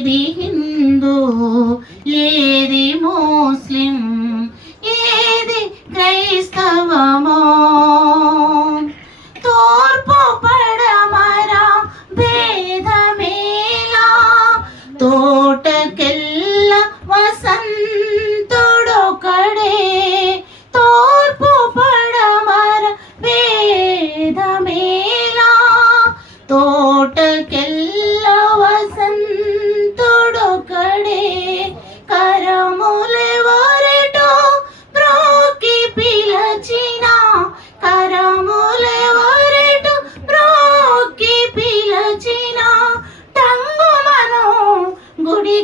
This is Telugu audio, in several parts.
ഏതി ഹിന്ദു ഏതി മുസ്ലിം ഏതി ക്രൈസ്തവമോ? തോർപ്പു പടമര ഭേദമേല തോട്ടക്കെല്ല വസന്തോടോ കടേ തോർപ്പു പടമര ഭേദമേല തോട്ട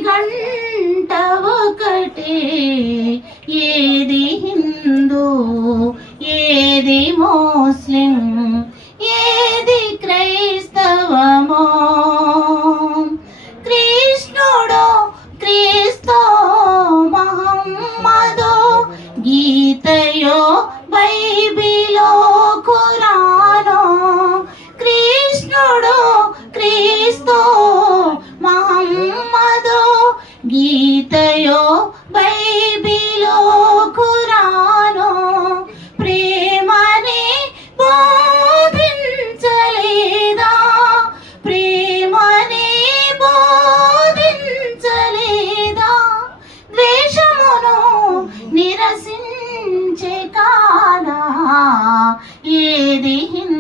గంట ఒకటే. ఏది హిందూ ఏది ముస్లిం ఏది క్రైస్తవమో. కృష్ణుడో క్రీస్తో మహమ్మదో గీతయో బైబిలో గీతయో బైబిలో కురానో ప్రేమని బోధించలేదా? ప్రేమని బోధించలేదా? ద్వేషమును నిరసించే కాలా ఏది హిందు